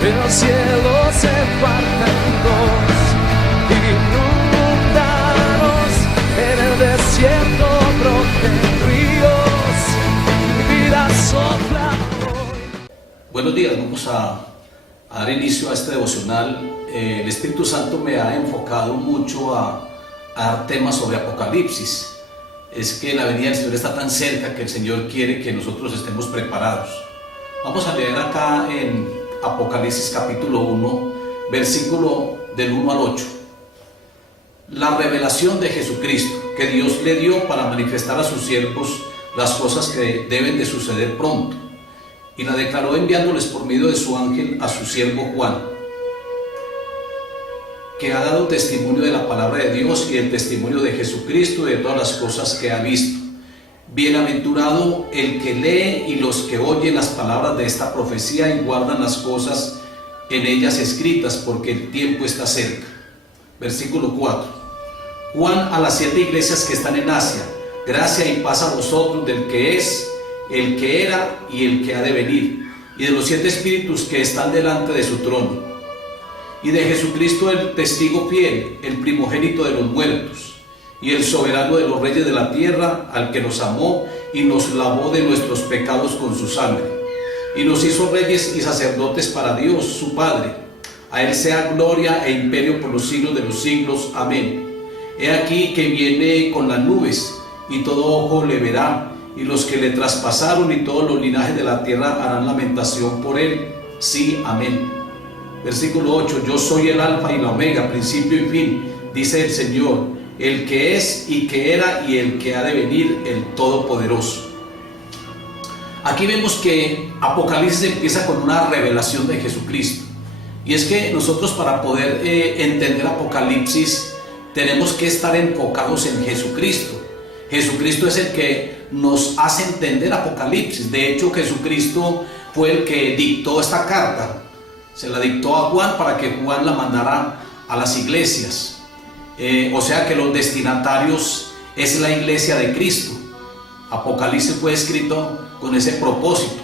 el cielo se parte en dos, inundados en el desierto broten ríos, mi vida sopla hoy. Buenos días, vamos a dar inicio a este devocional. El Espíritu Santo me ha enfocado mucho a dar temas sobre Apocalipsis. Es que la venida del Señor está tan cerca que el Señor quiere que nosotros estemos preparados. Vamos a leer acá en Apocalipsis capítulo 1, versículo del 1 al 8. La revelación de Jesucristo que Dios le dio para manifestar a sus siervos las cosas que deben de suceder pronto, y la declaró enviándoles por medio de su ángel a su siervo Juan, que ha dado testimonio de la palabra de Dios y el testimonio de Jesucristo y de todas las cosas que ha visto. Bienaventurado el que lee y los que oyen las palabras de esta profecía y guardan las cosas en ellas escritas, porque el tiempo está cerca. Versículo 4. Juan a las 7 iglesias que están en Asia: gracia y paz a vosotros del que es, el que era y el que ha de venir, y de los 7 espíritus que están delante de su trono, y de Jesucristo el testigo fiel, el primogénito de los muertos, y el soberano de los reyes de la tierra, al que nos amó y nos lavó de nuestros pecados con su sangre, y nos hizo reyes y sacerdotes para Dios su Padre. A él sea gloria e imperio por los siglos de los siglos. Amén. He aquí que viene con las nubes, y todo ojo le verá, y los que le traspasaron y todos los linajes de la tierra harán lamentación por él. Sí, amén. Versículo 8. Yo soy el alfa y la omega, principio y fin, dice el Señor, el que es y que era y el que ha de venir, el Todopoderoso. Aquí vemos que Apocalipsis empieza con una revelación de Jesucristo. Y es que nosotros, para poder entender Apocalipsis, tenemos que estar enfocados en Jesucristo. Jesucristo es el que nos hace entender Apocalipsis. De hecho, Jesucristo fue el que dictó esta carta. Se la dictó a Juan para que Juan la mandara a las iglesias. O sea que los destinatarios es la iglesia de Cristo. Apocalipsis fue escrito con ese propósito.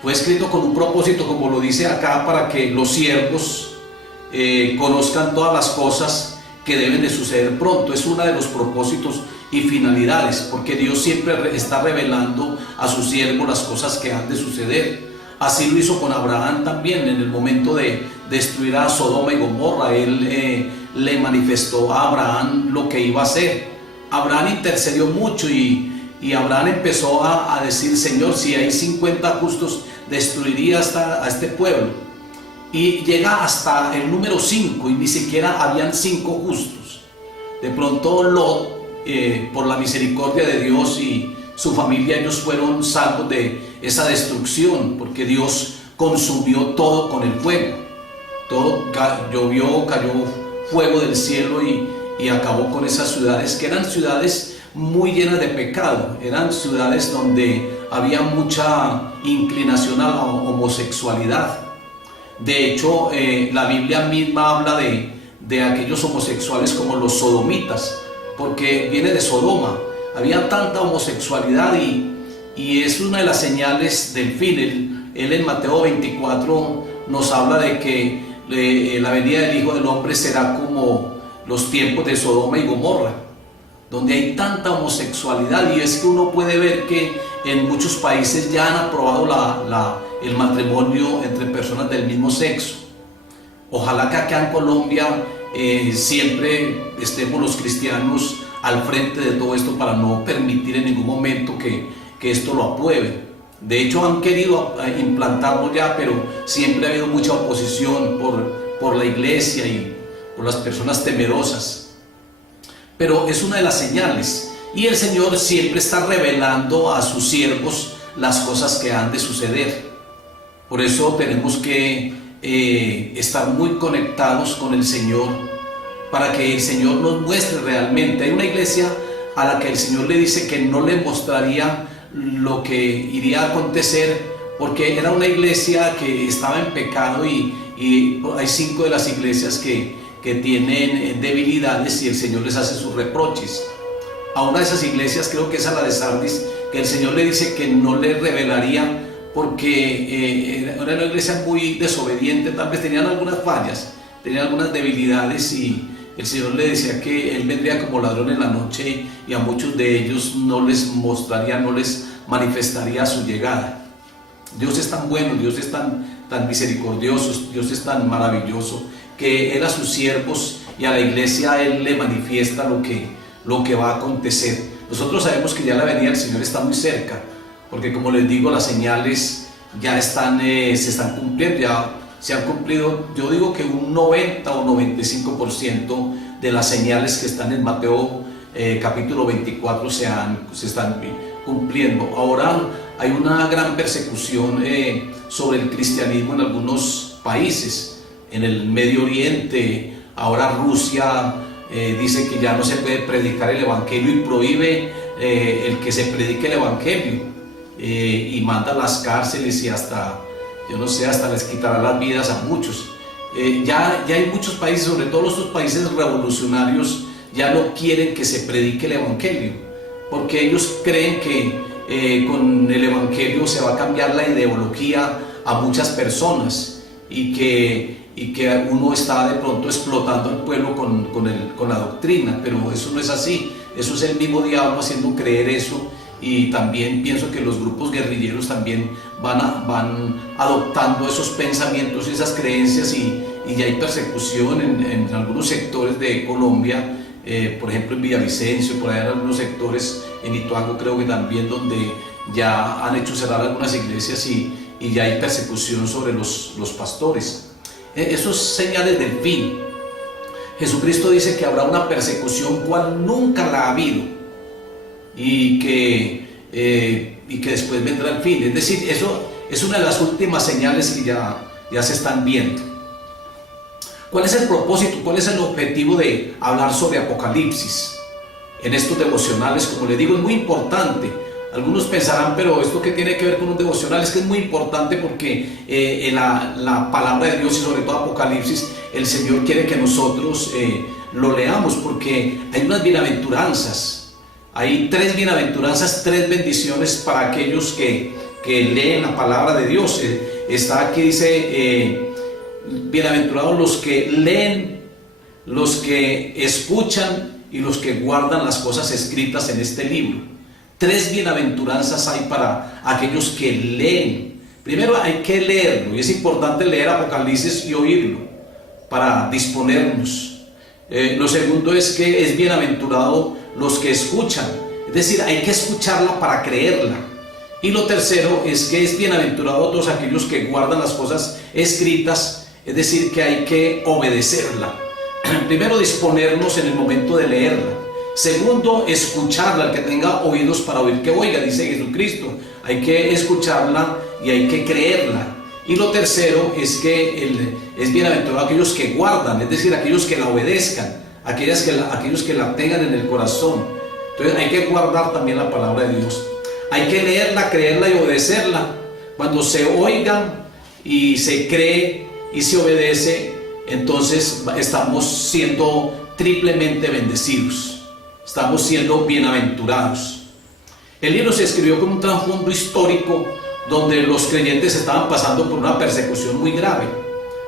Fue escrito con un propósito, como lo dice acá, para que los siervos conozcan todas las cosas que deben de suceder pronto. Es uno de los propósitos y finalidades, porque Dios siempre está revelando a sus siervos las cosas que han de suceder. Así lo hizo con Abraham también. En el momento de destruir a Sodoma y Gomorra, él le manifestó a Abraham lo que iba a hacer. Abraham intercedió mucho y Abraham empezó a decir: Señor, si hay 50 justos, destruiría a este pueblo. Y llega hasta el número 5 y ni siquiera habían 5 justos. De pronto Lot, por la misericordia de Dios y su familia, ellos fueron salvos de esa destrucción, porque Dios consumió todo con el fuego. Todo llovió, cayó fuego del cielo y acabó con esas ciudades, que eran ciudades muy llenas de pecado. Eran ciudades donde había mucha inclinación a la homosexualidad. De hecho, la Biblia misma habla de aquellos homosexuales como los sodomitas, porque viene de Sodoma. Había tanta homosexualidad y es una de las señales del fin. Él en Mateo 24 nos habla de que la venida del Hijo del Hombre será como los tiempos de Sodoma y Gomorra, donde hay tanta homosexualidad. Y es que uno puede ver que en muchos países ya han aprobado el matrimonio entre personas del mismo sexo. Ojalá que acá en Colombia siempre estemos los cristianos al frente de todo esto, para no permitir en ningún momento que esto lo apruebe. De hecho, han querido implantarlo ya, pero siempre ha habido mucha oposición por la iglesia y por las personas temerosas. Pero es una de las señales, y el Señor siempre está revelando a sus siervos las cosas que han de suceder. Por eso tenemos que estar muy conectados con el Señor, para que el Señor nos muestre realmente. Hay una iglesia a la que el Señor le dice que no le mostraría lo que iría a acontecer, porque era una iglesia que estaba en pecado, y hay 5 de las iglesias que tienen debilidades, y el Señor les hace sus reproches. A una de esas iglesias, creo que es a la de Sardis, que el Señor le dice que no le revelaría porque era una iglesia muy desobediente, tal vez tenían algunas fallas, tenían algunas debilidades, y el Señor le decía que Él vendría como ladrón en la noche y a muchos de ellos no les mostraría, no les manifestaría su llegada. Dios es tan bueno, Dios es tan misericordioso, Dios es tan maravilloso, que Él a sus siervos y a la iglesia Él le manifiesta lo que va a acontecer. Nosotros sabemos que ya la venida del Señor está muy cerca, porque como les digo, las señales ya se están cumpliendo, ya se han cumplido, yo digo que un 90 o 95% de las señales que están en Mateo capítulo 24 se están cumpliendo. Ahora hay una gran persecución sobre el cristianismo en algunos países, en el Medio Oriente. Ahora Rusia dice que ya no se puede predicar el evangelio y prohíbe el que se predique el evangelio, y manda a las cárceles y hasta, yo no sé, hasta les quitará las vidas a muchos. Ya hay muchos países, sobre todo estos países revolucionarios, ya no quieren que se predique el evangelio, porque ellos creen que con el evangelio se va a cambiar la ideología a muchas personas, y que uno está de pronto explotando al pueblo con la doctrina, pero eso no es así. Eso es el mismo diablo haciendo creer eso, y también pienso que los grupos guerrilleros también van adoptando esos pensamientos y esas creencias, y ya hay persecución en algunos sectores de Colombia, por ejemplo en Villavicencio, por allá en algunos sectores, en Ituango creo que también, donde ya han hecho cerrar algunas iglesias, y ya hay persecución sobre los pastores. Esos señales del fin. Jesucristo dice que habrá una persecución cual nunca la ha habido, y que después vendrá el fin. Es decir, eso es una de las últimas señales que ya se están viendo. ¿Cuál es el propósito? ¿Cuál es el objetivo de hablar sobre Apocalipsis en estos devocionales? Como les digo, es muy importante. Algunos pensarán, pero ¿esto qué tiene que ver con un devocional? Es que es muy importante porque en la palabra de Dios, y sobre todo Apocalipsis, el Señor quiere que nosotros lo leamos, porque hay unas bienaventuranzas. Hay 3 bienaventuranzas, 3 bendiciones para aquellos que leen la palabra de Dios. Está aquí, dice, bienaventurados los que leen, los que escuchan y los que guardan las cosas escritas en este libro. 3 bienaventuranzas hay para aquellos que leen. Primero hay que leerlo, y es importante leer Apocalipsis y oírlo para disponernos. Lo segundo es que es bienaventurado los que escuchan, es decir, hay que escucharla para creerla. Y lo tercero es que es bienaventurado todos aquellos que guardan las cosas escritas, es decir, que hay que obedecerla. Primero, disponernos en el momento de leerla. Segundo, escucharla. El que tenga oídos para oír, que oiga, dice Jesucristo. Hay que escucharla y hay que creerla. Y lo tercero es que es bienaventurado aquellos que guardan, es decir, aquellos que la obedezcan, aquellos que la tengan en el corazón. Entonces hay que guardar también la palabra de Dios. Hay que leerla, creerla y obedecerla. Cuando se oigan y se cree y se obedece, entonces estamos siendo triplemente bendecidos. Estamos siendo bienaventurados. El libro se escribió con un trasfondo histórico donde los creyentes estaban pasando por una persecución muy grave.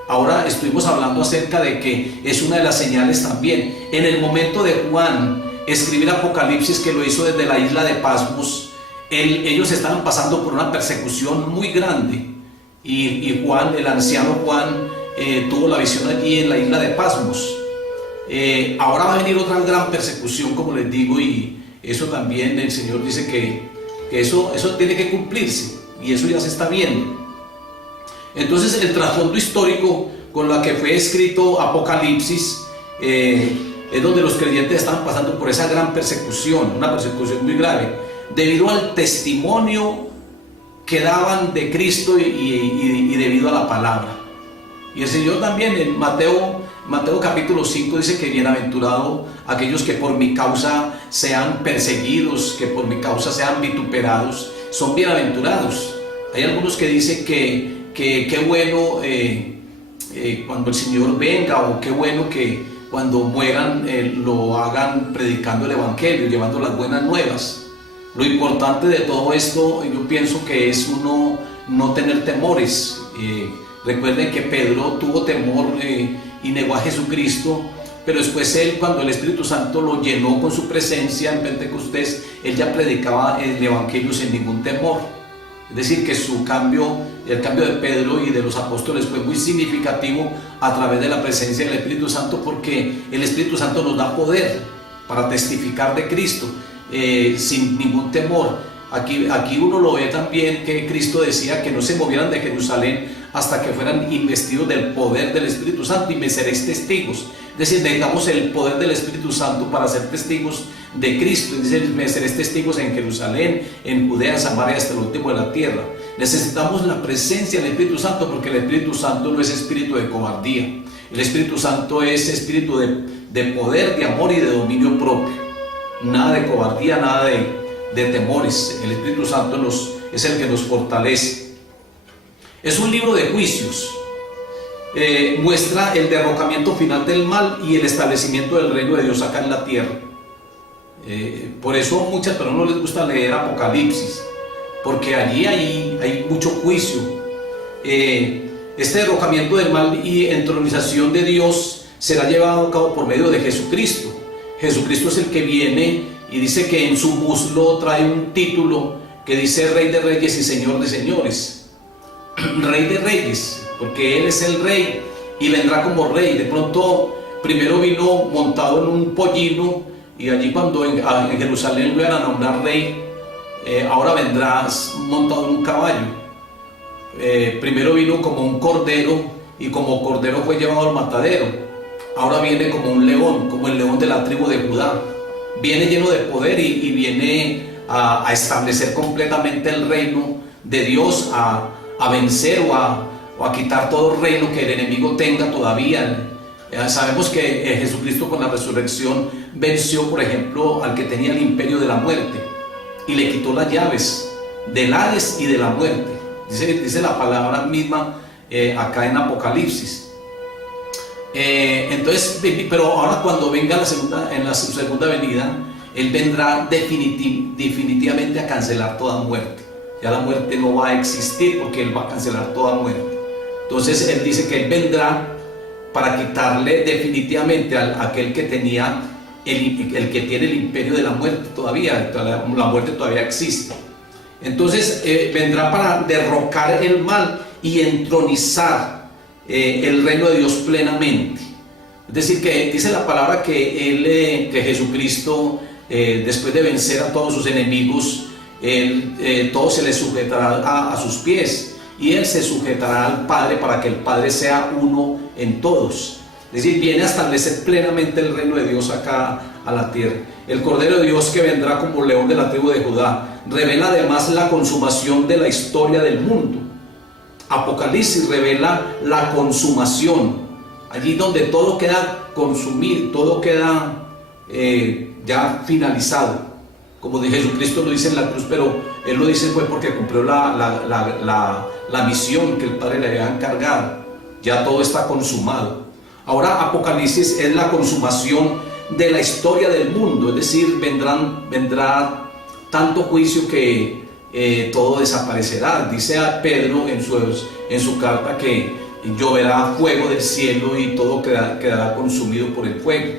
Ahora estuvimos hablando acerca de que es una de las señales también. En el momento de Juan escribir Apocalipsis, que lo hizo desde la isla de Patmos, ellos estaban pasando por una persecución muy grande, y Juan, el anciano Juan, tuvo la visión allí en la isla de Patmos. Ahora va a venir otra gran persecución, como les digo, y eso también el Señor dice que eso tiene que cumplirse, y eso ya se está viendo. Entonces el trasfondo histórico con la que fue escrito Apocalipsis es donde los creyentes estaban pasando por esa gran persecución, una persecución muy grave, debido al testimonio que daban de Cristo y debido a la palabra. Y el Señor también en Mateo capítulo 5 dice que bienaventurado aquellos que por mi causa sean perseguidos, que por mi causa sean vituperados, son bienaventurados. Hay algunos que dicen que qué bueno cuando el Señor venga, o qué bueno que cuando mueran lo hagan predicando el evangelio, llevando las buenas nuevas. Lo importante de todo esto, yo pienso que es uno no tener temores. Recuerden que Pedro tuvo temor y negó a Jesucristo, pero después él, cuando el Espíritu Santo lo llenó con su presencia en Pentecostés, él ya predicaba el Evangelio sin ningún temor. Es decir, que el cambio de Pedro y de los apóstoles fue muy significativo a través de la presencia del Espíritu Santo, porque el Espíritu Santo nos da poder para testificar de Cristo sin ningún temor. Aquí uno lo ve también, que Cristo decía que no se movieran de Jerusalén hasta que fueran investidos del poder del Espíritu Santo, y me seréis testigos. Es decir, necesitamos el poder del Espíritu Santo para ser testigos de Cristo. Es decir, me seréis testigos en Jerusalén, en Judea, en Samaria, hasta el último de la tierra. Necesitamos la presencia del Espíritu Santo, porque el Espíritu Santo no es espíritu de cobardía. El Espíritu Santo es espíritu de poder, de amor y de dominio propio. Nada de cobardía, nada de temores. El Espíritu Santo es el que nos fortalece. Es un libro de juicios. Muestra el derrocamiento final del mal y el establecimiento del reino de Dios acá en la tierra. Por eso a muchas personas no les gusta leer Apocalipsis, porque allí hay mucho juicio. Este derrocamiento del mal y entronización de Dios será llevado a cabo por medio de Jesucristo. Jesucristo es el que viene y dice que en su muslo trae un título que dice Rey de Reyes y Señor de Señores. Rey de Reyes, porque Él es el Rey y vendrá como Rey. De pronto, primero vino montado en un pollino, y allí cuando en Jerusalén lo iban a nombrar Rey, ahora vendrá montado en un caballo. Primero vino como un cordero, y como cordero fue llevado al matadero. Ahora viene como un león, como el león de la tribu de Judá. Viene lleno de poder y viene a establecer completamente el reino de Dios, a vencer o a quitar todo reino que el enemigo tenga todavía. Sabemos que Jesucristo con la resurrección venció, por ejemplo, al que tenía el imperio de la muerte, y le quitó las llaves del Hades y de la muerte. Dice la palabra misma acá en Apocalipsis. Entonces, pero ahora cuando venga en la segunda venida, Él vendrá definitivamente a cancelar toda muerte. Ya la muerte no va a existir, porque Él va a cancelar toda muerte. Entonces Él dice que Él vendrá para quitarle definitivamente a aquel que tenía el que tiene el imperio de la muerte todavía. La muerte todavía existe. Entonces vendrá para derrocar el mal y entronizar el reino de Dios plenamente. Es decir, que dice la palabra que Jesucristo, después de vencer a todos sus enemigos, todo se le sujetará a sus pies, y Él se sujetará al Padre, para que el Padre sea uno en todos. Es decir, viene a establecer plenamente el reino de Dios acá a la tierra. El Cordero de Dios, que vendrá como león de la tribu de Judá, revela además la consumación de la historia del mundo. Apocalipsis revela la consumación, allí donde todo queda consumido, todo queda ya finalizado. Como de Jesucristo lo dice en la cruz, pero Él lo dice fue porque cumplió la misión que el Padre le había encargado. Ya todo está consumado. Ahora Apocalipsis es la consumación de la historia del mundo, es decir, vendrá tanto juicio que todo desaparecerá. Dice a Pedro en su carta que lloverá fuego del cielo y todo quedará consumido por el fuego.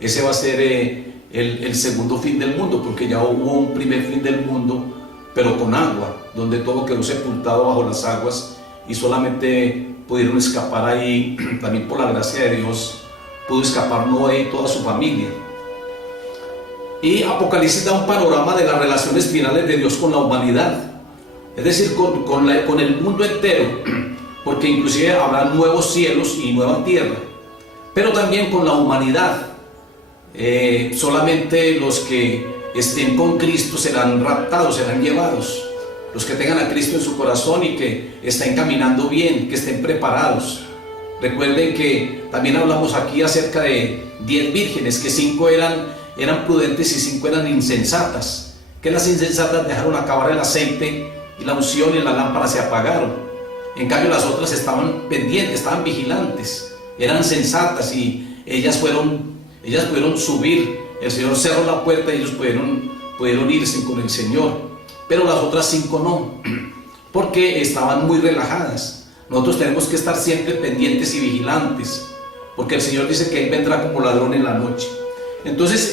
Ese va a ser el segundo fin del mundo, porque ya hubo un primer fin del mundo, pero con agua, donde todo quedó sepultado bajo las aguas, y solamente pudieron escapar ahí, también por la gracia de Dios, pudo escapar Noé y toda su familia. Y Apocalipsis da un panorama de las relaciones finales de Dios con la humanidad, es decir, con el mundo entero, porque inclusive habrá nuevos cielos y nueva tierra, pero también con la humanidad. Solamente los que estén con Cristo serán raptados, serán llevados. Los que tengan a Cristo en su corazón y que estén caminando bien, que estén preparados. Recuerden que también hablamos aquí acerca de 10 vírgenes, que 5 eran prudentes y 5 eran insensatas. Que las insensatas dejaron acabar el aceite y la unción, y la lámpara se apagaron. En cambio las otras estaban pendientes, estaban vigilantes, eran sensatas, y ellas pudieron subir. El Señor cerró la puerta y ellos pudieron irse con el Señor, pero las otras 5 no. porque estaban muy relajadas. Nosotros tenemos que estar siempre pendientes y vigilantes, porque el Señor dice que Él vendrá como ladrón en la noche. Entonces,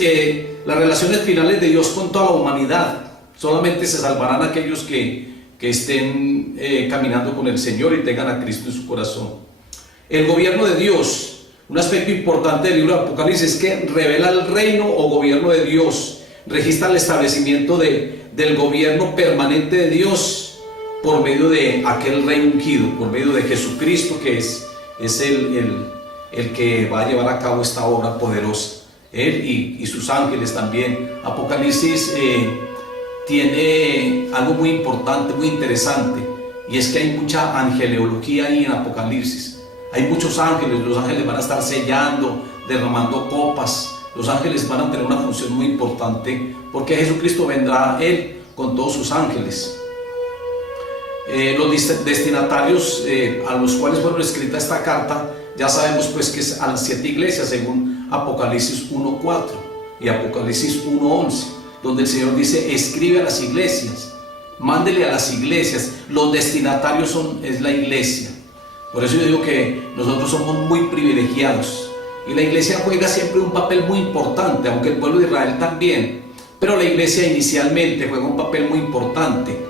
las relaciones finales de Dios con toda la humanidad, solamente se salvarán aquellos que estén caminando con el Señor y tengan a Cristo en su corazón. El gobierno de Dios, un aspecto importante del libro de Apocalipsis, es que revela el reino o gobierno de Dios, registra el establecimiento del gobierno permanente de Dios por medio de aquel rey ungido, por medio de Jesucristo, que es el que va a llevar a cabo esta obra poderosa. Él y sus ángeles también. Apocalipsis tiene algo muy importante, muy interesante, y es que hay mucha angeleología ahí en Apocalipsis. Hay muchos ángeles, los ángeles van a estar sellando, derramando copas. Los ángeles van a tener una función muy importante, porque Jesucristo vendrá Él con todos sus ángeles. Los destinatarios a los cuales fueron escrita esta carta, ya sabemos pues que es a las 7 iglesias, según Apocalipsis 1:4 y Apocalipsis 1:11, donde el Señor dice: escribe a las iglesias, mándele a las iglesias. Los destinatarios es la iglesia. Por eso yo digo que nosotros somos muy privilegiados, y la iglesia juega siempre un papel muy importante, aunque el pueblo de Israel también, pero la iglesia inicialmente juega un papel muy importante.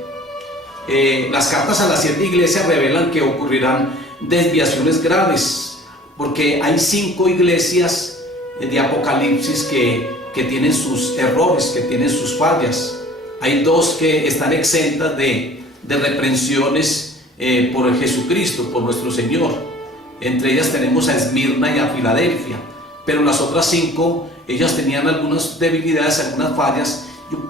Las cartas a las 7 iglesias revelan que ocurrirán desviaciones graves, porque hay 5 iglesias de Apocalipsis que tienen sus errores, que tienen sus fallas. Hay 2 que están exentas de reprensiones por Jesucristo, por nuestro Señor. Entre ellas tenemos a Esmirna y a Filadelfia, pero las otras 5, ellas tenían algunas debilidades, algunas fallas.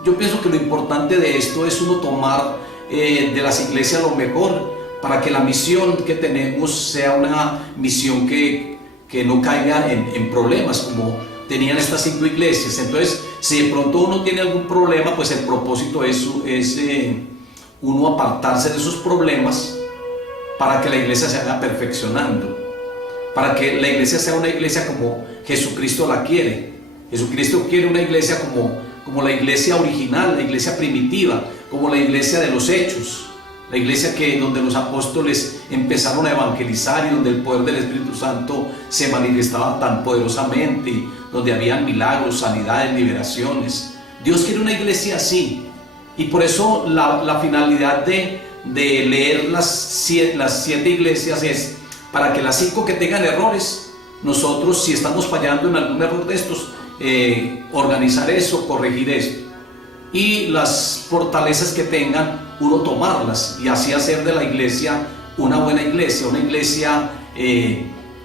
Yo pienso que lo importante de esto es uno tomar de las iglesias lo mejor, para que la misión que tenemos sea una misión que no caiga en problemas como tenían estas 5 iglesias. Entonces, si de pronto uno tiene algún problema, pues el propósito es uno apartarse de esos problemas, para que la iglesia se vaya perfeccionando, para que la iglesia sea una iglesia como Jesucristo la quiere. Jesucristo quiere una iglesia como la iglesia original, la iglesia primitiva, como la iglesia de los Hechos, la iglesia donde los apóstoles empezaron a evangelizar, y donde el poder del Espíritu Santo se manifestaba tan poderosamente, y donde habían milagros, sanidades, liberaciones. Dios quiere una iglesia así, y por eso la finalidad de leer las 7 iglesias es para que las 5 que tengan errores, nosotros, si estamos fallando en algún error de estos, organizar eso, corregir eso, y las fortalezas que tengan, uno tomarlas, y así hacer de la iglesia una buena iglesia, una iglesia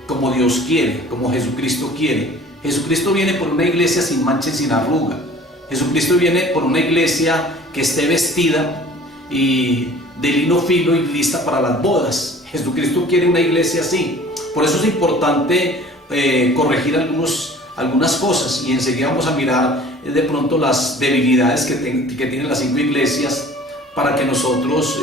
como Dios quiere, como Jesucristo quiere. Jesucristo viene por una iglesia sin mancha y sin arruga. Jesucristo viene por una iglesia que esté vestida y de lino fino y lista para las bodas. Jesucristo quiere una iglesia así. Por eso es importante corregir algunas cosas, y enseguida vamos a mirar de pronto las debilidades que tienen las 5 iglesias, para que nosotros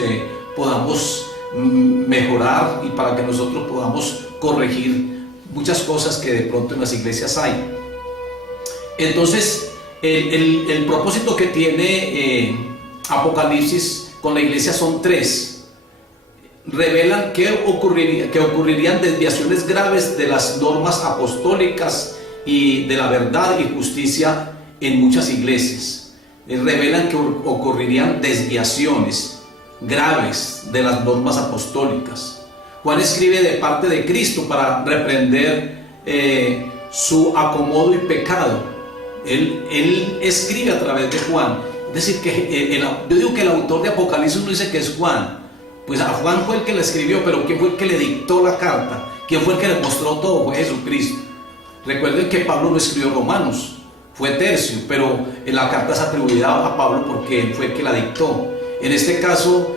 podamos mejorar, y para que nosotros podamos corregir muchas cosas que de pronto en las iglesias hay. Entonces, el propósito que tiene Apocalipsis con la iglesia son 3. Revelan que ocurrirían desviaciones graves de las normas apostólicas y de la verdad y justicia en muchas iglesias. Revelan que ocurrirían desviaciones graves de las normas apostólicas. Juan escribe de parte de Cristo para reprender su acomodo y pecado. Él escribe a través de Juan. Es decir, que yo digo que el autor de Apocalipsis no dice que es Juan. Pues a Juan fue el que la escribió, pero ¿quién fue el que le dictó la carta? ¿Quién fue el que le mostró todo? Fue Jesucristo. Recuerden que Pablo no escribió Romanos, fue Tercio, pero la carta es atribuida a Pablo porque él fue el que la dictó. En este caso,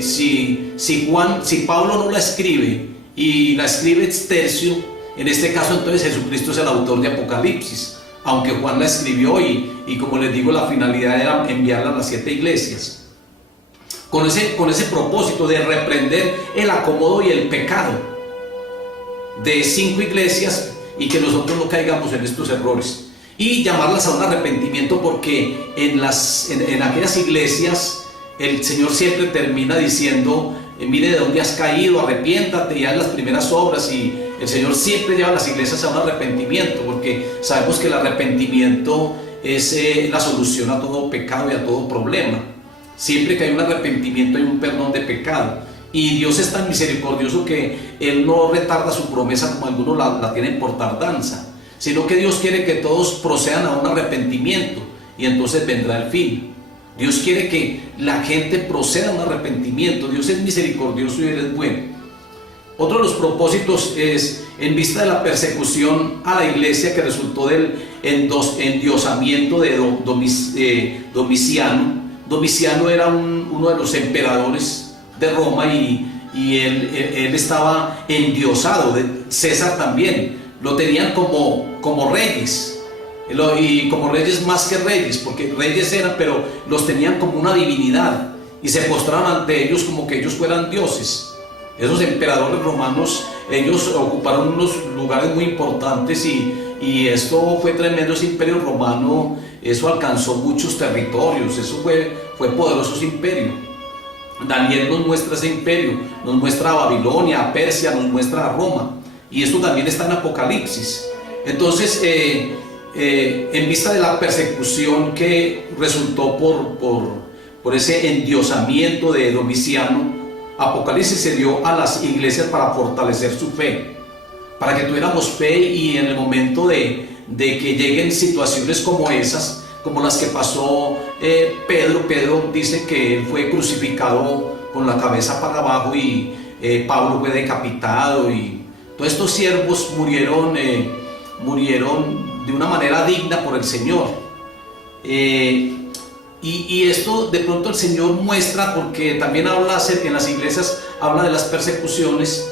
si Pablo no la escribe y la escribe Tercio, en este caso entonces Jesucristo es el autor de Apocalipsis, aunque Juan la escribió, y como les digo, la finalidad era enviarla a las 7 iglesias. Con ese propósito de reprender el acomodo y el pecado de 5 iglesias, y que nosotros no caigamos en estos errores, y llamarlas a un arrepentimiento, porque en aquellas iglesias el Señor siempre termina diciendo, mire de dónde has caído, arrepiéntate y haz las primeras obras. Y el Señor siempre lleva a las iglesias a un arrepentimiento, porque sabemos que el arrepentimiento es la solución a todo pecado y a todo problema. Siempre que hay un arrepentimiento hay un perdón de pecado. Y Dios es tan misericordioso que Él no retarda su promesa como algunos la tienen por tardanza, sino que Dios quiere que todos procedan a un arrepentimiento y entonces vendrá el fin. Dios quiere que la gente proceda a un arrepentimiento. Dios es misericordioso y Él es bueno. Otro de los propósitos es, en vista de la persecución a la iglesia que resultó del endiosamiento de Domiciano. Domiciano era uno de los emperadores de Roma y él estaba endiosado. César también, lo tenían como reyes. Y como reyes más que reyes, porque reyes eran, pero los tenían como una divinidad y se postraban ante ellos como que ellos fueran dioses. Esos emperadores romanos, ellos ocuparon unos lugares muy importantes y esto fue tremendo. Ese imperio romano, eso alcanzó muchos territorios, eso fue poderoso ese imperio. Daniel nos muestra ese imperio, nos muestra a Babilonia, a Persia, nos muestra a Roma, y esto también está en Apocalipsis. Entonces, en vista de la persecución que resultó por ese endiosamiento de Domiciano, Apocalipsis se dio a las iglesias para fortalecer su fe, para que tuviéramos fe y en el momento de que lleguen situaciones como esas, como las que pasó Pedro dice que él fue crucificado con la cabeza para abajo y Pablo fue decapitado y todos estos siervos murieron de una manera digna por el Señor. Y esto de pronto el Señor muestra, porque también habla en las iglesias, habla de las persecuciones,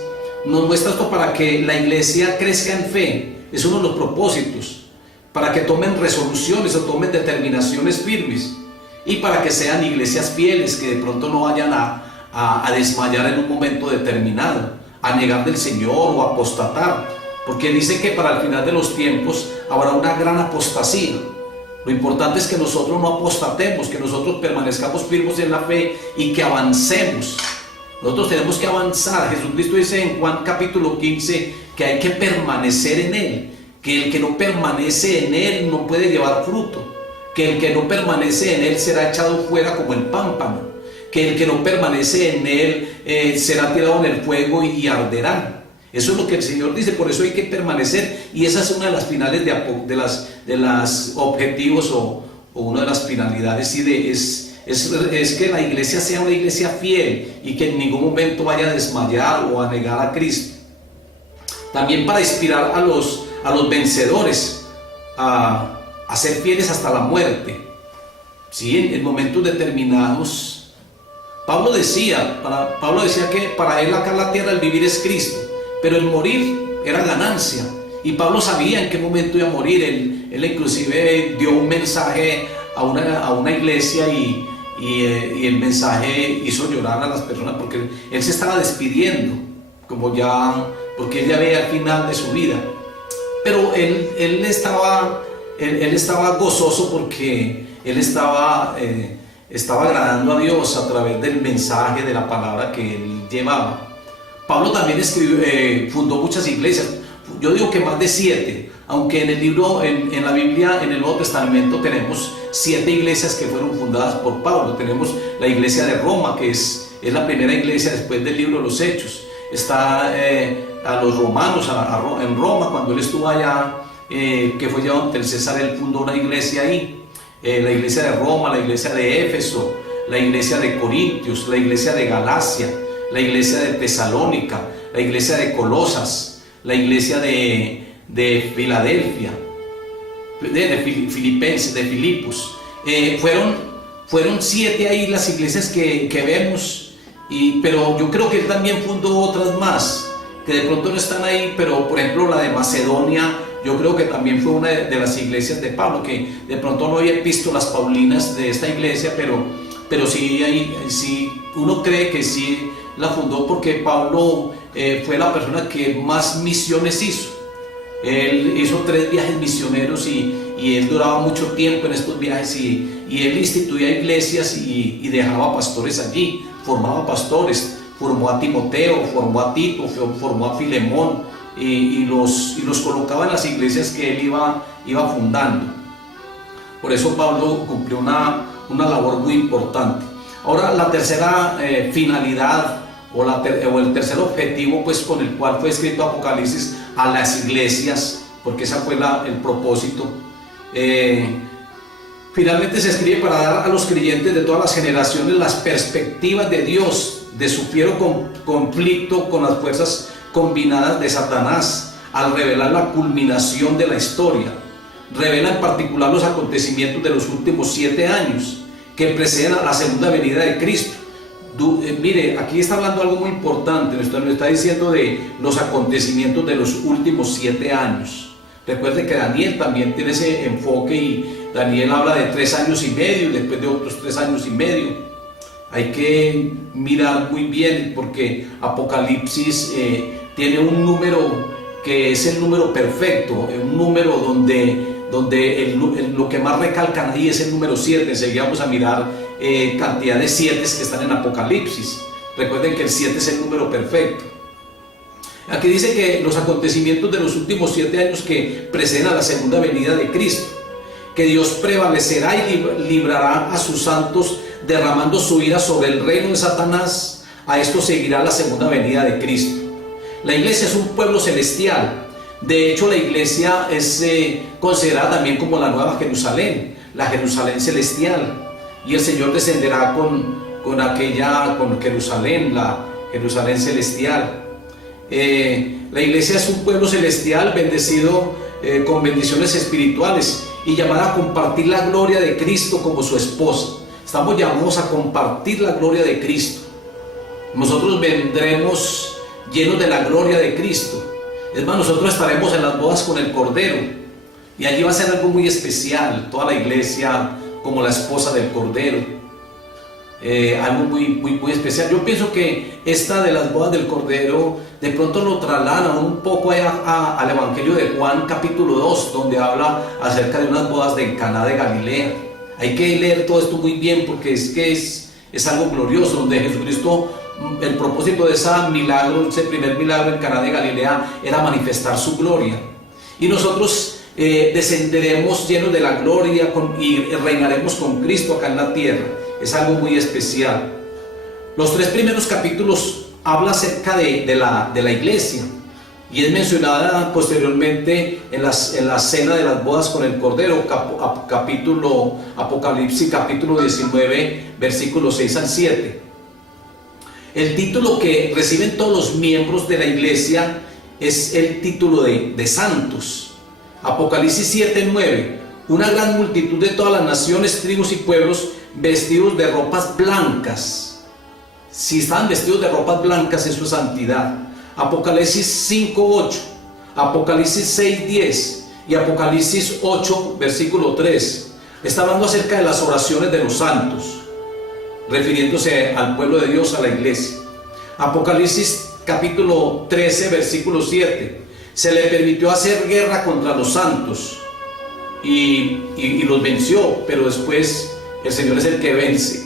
nos muestra esto para que la iglesia crezca en fe. Es uno de los propósitos, para que tomen resoluciones o tomen determinaciones firmes y para que sean iglesias fieles, que de pronto no vayan a desmayar en un momento determinado, a negar del Señor o a apostatar, porque dice que para el final de los tiempos habrá una gran apostasía. Lo importante es que nosotros no apostatemos, que nosotros permanezcamos firmes en la fe y que avancemos. Nosotros tenemos que avanzar. Jesucristo dice en Juan capítulo 15 que hay que permanecer en Él, que el que no permanece en Él no puede llevar fruto, que el que no permanece en Él será echado fuera como el pámpano, que el que no permanece en Él será tirado en el fuego y arderá. Eso es lo que el Señor dice, por eso hay que permanecer, y esa es una de las finales de las objetivos o una de las finalidades, es que la iglesia sea una iglesia fiel y que en ningún momento vaya a desmayar o a negar a Cristo. También para inspirar a los vencedores a ser fieles hasta la muerte. ¿Sí? En momentos determinados, Pablo decía que para él acá en la tierra el vivir es Cristo, pero el morir era ganancia, y Pablo sabía en qué momento iba a morir. Él inclusive dio un mensaje a una iglesia y el mensaje hizo llorar a las personas, porque él se estaba despidiendo, porque él ya veía el final de su vida. Pero él estaba gozoso, porque él estaba agradando a Dios a través del mensaje, de la palabra que él llevaba. Pablo también fundó muchas iglesias, yo digo que más de 7, aunque en el libro, en la Biblia, en el Nuevo Testamento tenemos 7 iglesias que fueron fundadas por Pablo. Tenemos la iglesia de Roma, que es la primera iglesia después del libro de los Hechos. Está a los romanos en Roma, cuando él estuvo allá, que fue llevado ante el César, él fundó una iglesia ahí. La iglesia de Roma, la iglesia de Éfeso, la iglesia de Corintios, la iglesia de Galacia, la iglesia de Tesalónica, la iglesia de Colosas, la iglesia de Filadelfia, de Filipenses, de Filipos. Fueron 7 ahí las iglesias que vemos, pero yo creo que él también fundó otras más, que de pronto no están ahí, pero por ejemplo la de Macedonia, yo creo que también fue una de las iglesias de Pablo, que de pronto no hay epístolas paulinas de esta iglesia, pero sí uno cree que sí la fundó, porque Pablo fue la persona que más misiones hizo. Él hizo 3 viajes misioneros y él duraba mucho tiempo en estos viajes y y él instituía iglesias y dejaba pastores allí, formaba pastores, formó a Timoteo, formó a Tito, formó a Filemón y los colocaba en las iglesias que él iba fundando. Por eso Pablo cumplió una labor muy importante. Ahora, la tercera finalidad o el tercer objetivo, pues, con el cual fue escrito Apocalipsis a las iglesias, porque ese fue el propósito. Finalmente se escribe para dar a los creyentes de todas las generaciones las perspectivas de Dios, de su fiero conflicto con las fuerzas combinadas de Satanás, al revelar la culminación de la historia. Revela en particular los acontecimientos de los últimos 7 años que preceden a la segunda venida de Cristo. Mire, aquí está hablando algo muy importante, nos está diciendo de los acontecimientos de los últimos 7 años. Recuerde que Daniel también tiene ese enfoque y Daniel habla de 3 años y medio y después de otros 3 años y medio. Hay que mirar muy bien porque Apocalipsis tiene un número que es el número perfecto, un número donde lo que más recalcan ahí es el número 7. Enseguida vamos a mirar cantidad de 7 que están en Apocalipsis. Recuerden que el 7 es el número perfecto. Aquí dice que los acontecimientos de los últimos 7 años que preceden a la segunda venida de Cristo, que Dios prevalecerá y librará a sus santos derramando su ira sobre el reino de Satanás. A esto seguirá la segunda venida de Cristo. La iglesia es un pueblo celestial. De hecho, la iglesia es considerada también como la Nueva Jerusalén, la Jerusalén celestial. Y el Señor descenderá con Jerusalén, la Jerusalén celestial. La iglesia es un pueblo celestial bendecido con bendiciones espirituales y llamada a compartir la gloria de Cristo como su esposa. Estamos llamados a compartir la gloria de Cristo. Nosotros vendremos llenos de la gloria de Cristo. Es más, nosotros estaremos en las bodas con el Cordero y allí va a ser algo muy especial, toda la iglesia como la esposa del Cordero. Algo muy especial. Yo pienso que esta de las bodas del Cordero de pronto lo traslada un poco al Evangelio de Juan capítulo 2, donde habla acerca de unas bodas de Caná de Galilea. Hay que leer todo esto muy bien porque es algo glorioso, donde Jesucristo, el propósito de ese primer milagro en Caná de Galilea era manifestar su gloria. Y nosotros descenderemos llenos de la gloria y reinaremos con Cristo acá en la tierra. Es algo muy especial. Los 3 primeros capítulos habla acerca de la iglesia y es mencionada posteriormente en la cena de las bodas con el Cordero, Apocalipsis capítulo 19 versículos 6 al 7. El título que reciben todos los miembros de la iglesia es el título de santos. Apocalipsis 7:9. Una gran multitud de todas las naciones, tribus y pueblos vestidos de ropas blancas. Si están vestidos de ropas blancas, eso es santidad. Apocalipsis 5:8, Apocalipsis 6:10 y Apocalipsis 8 versículo 3. Está hablando acerca de las oraciones de los santos, refiriéndose al pueblo de Dios, a la iglesia. Apocalipsis capítulo 13 versículo 7. Se le permitió hacer guerra contra los santos y los venció, pero después el Señor es el que vence.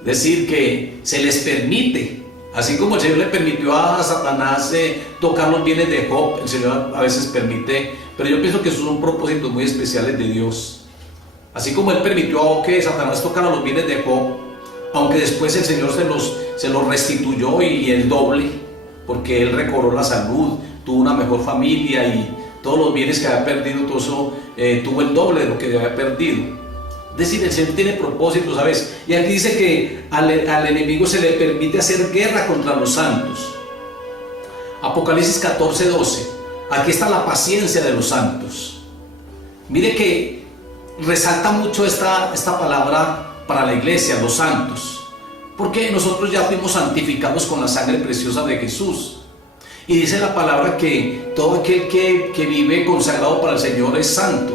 Es decir, que se les permite, así como el Señor le permitió a Satanás tocar los bienes de Job, el Señor a veces permite, pero yo pienso que esos son propósitos muy especiales de Dios. Así como Él permitió que Satanás tocara los bienes de Job, aunque después el Señor se los restituyó y el doble, porque Él recobró la salud, tuvo una mejor familia y todos los bienes que había perdido, todo eso tuvo el doble de lo que había perdido. Es decir, el Señor tiene propósitos, ¿sabes? Y aquí dice que al enemigo se le permite hacer guerra contra los santos. Apocalipsis 14:12. Aquí está la paciencia de los santos. Mire que resalta mucho esta palabra para la iglesia, los santos, porque nosotros ya fuimos santificados con la sangre preciosa de Jesús. Y dice la palabra que todo aquel que vive consagrado para el Señor es santo.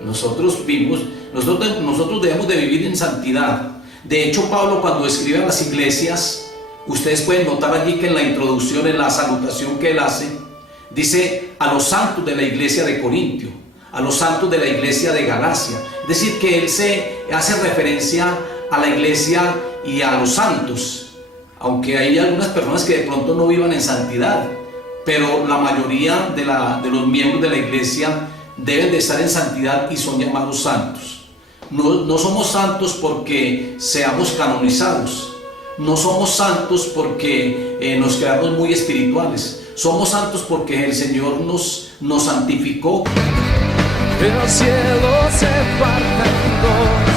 Nosotros debemos de vivir en santidad. De hecho, Pablo, cuando escribe a las iglesias, ustedes pueden notar allí que en la introducción, en la salutación que él hace, dice a los santos de la iglesia de Corintio, a los santos de la iglesia de Galacia. Es decir, que él se hace referencia a la iglesia y a los santos, aunque hay algunas personas que de pronto no vivan en santidad, pero la mayoría de los miembros de la iglesia deben de estar en santidad y son llamados santos. No somos santos porque seamos canonizados, no somos santos porque nos creamos muy espirituales, somos santos porque el Señor nos santificó. El cielo se parte en dos.